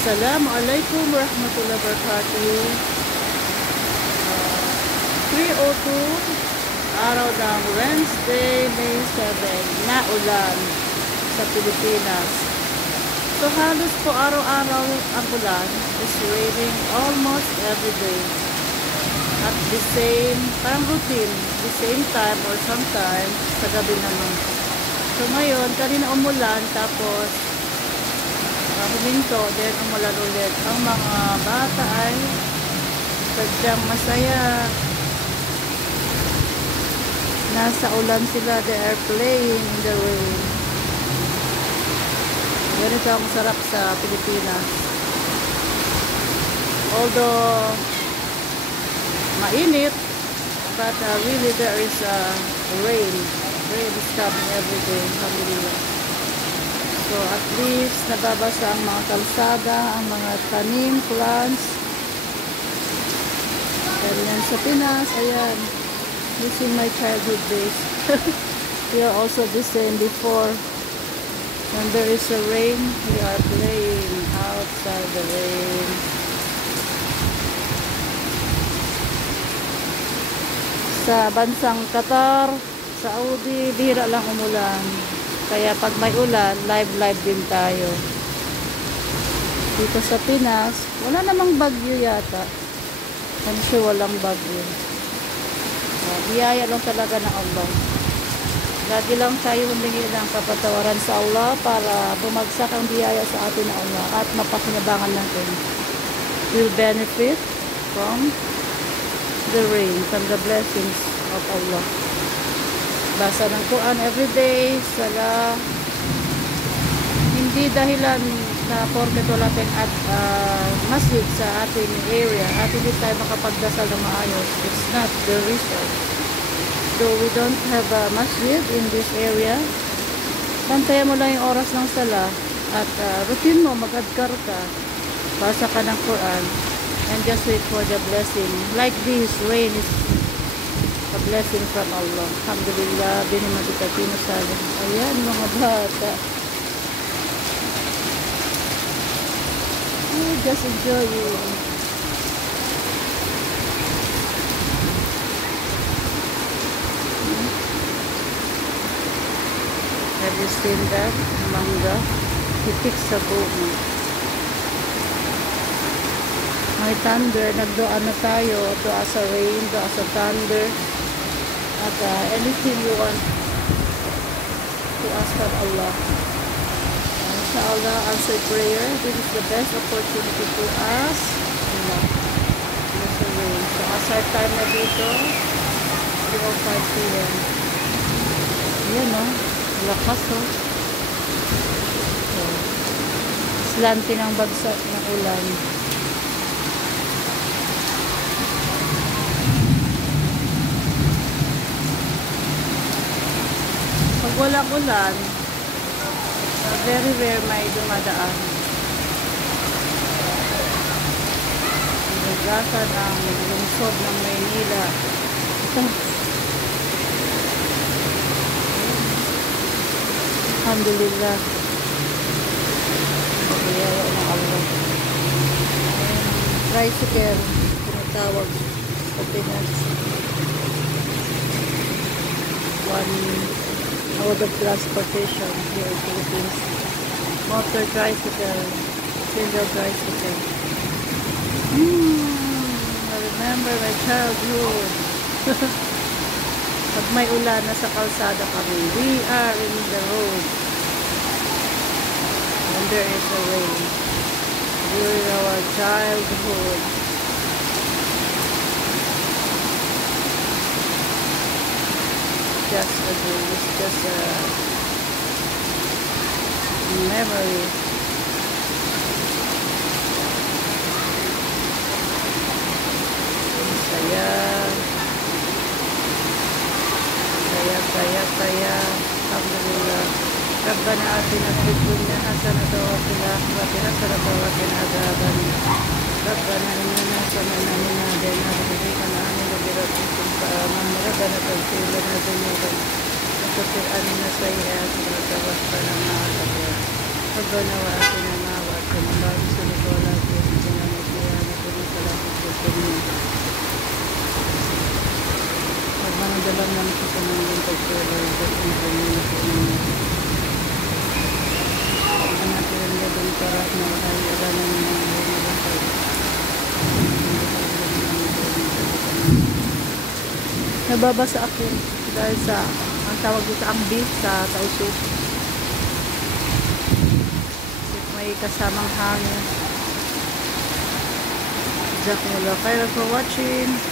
Assalamualaikum warahmatullahi wabarakatuh. 3:02 araw ng Wednesday, May 7, naulan sa Pilipinas. So halos po araw-araw ang ulan. It's raining almost every day. At the same, parang routine, the same time or sometimes sa gabi naman. So ngayon, kanina umulan, tapos huminto, then umulan ulit. Ang mga bata ay sadyang masaya. Nasa ulan sila, they are playing in the rain. Ganito ang sarap sa Pilipinas. Although mainit, but really there is rain. Rain is coming every day, alhamdulillah. So at least nababasa ang mga kalsada, ang mga tanim, plants. Ganyan sa Pinas, ayan. This is my childhood days. We are also the same before. When there is a rain, we are playing outside the rain. Sa bansang Qatar, Saudi, bihira lang umulan. Kaya pag may ulan, live din tayo. Dito sa Pinas, wala namang bagyo yata. I'm sure walang bagyo. Biyaya lang talaga ng Allah. Lagi lang tayo humingi ng kapatawaran sa Allah para bumagsak ang biyaya sa atin ng Allah at mapakinabangan natin. We'll benefit from the rain, from the blessings of Allah. Basa ng Quran everyday, sala. Hindi dahilan na porket wala tayong masjid sa ating area at hindi tayo makapagdasal na maayos. It's not the reason. So we don't have a masjid in this area. Bantayan mo lang yung oras ng sala at routine mo, mag-adkar ka, basa ka ng Quran, and just wait for the blessing. Like this, rain is a blessing from Allah. Alhamdulillah, binimati ka pinusalim. Ayan, mga bata. Oh, just enjoy it. Have you seen that? Mangga. Hitik sa buong. May thunder. Nagdoa na tayo. Doa sa rain, doa sa thunder. At anything you want to ask from Allah. Inshallah, answer prayer. This is the best opportunity to ask Allah. So asar time na dito, 3:05 p.m. Yan o, lakas o. Slanting ang bagsak ng ulan. Pag walang ulan, very rare may dumadaan. Naglasan ang lungsod ng Maynila. Alhamdulillah. Biyaya ng Allah. Tricycle, tinatawag sa Pinas. One mode of transportation here in Philippines. Motor tricycle, single tricycle. I remember my childhood. Pag may ulan, nasa kalsada kami. We are in the road. When there is a rain. During our childhood. Just a dream. It's just a memory. Saya. Alhamdulillah. Rabbana atina fid dunya hasanatan wa fil akhirati hasanatan wa qina adzaban nar. Rabbana innana sami'na munadiyan yunadi an aminu bi rabbikum fa amanna. Rabbana faghfir lana dhunubana wa kaffir 'anna sayyi'atina wa tawaffana ma'al abrar. Rabbana wa atina ma wa'adtana wa la tukhzina Nababasa ako dahil sa ang tawag dito ang beef sa Tausug. May kasamang hangin. Jazakumullah khairan for watching.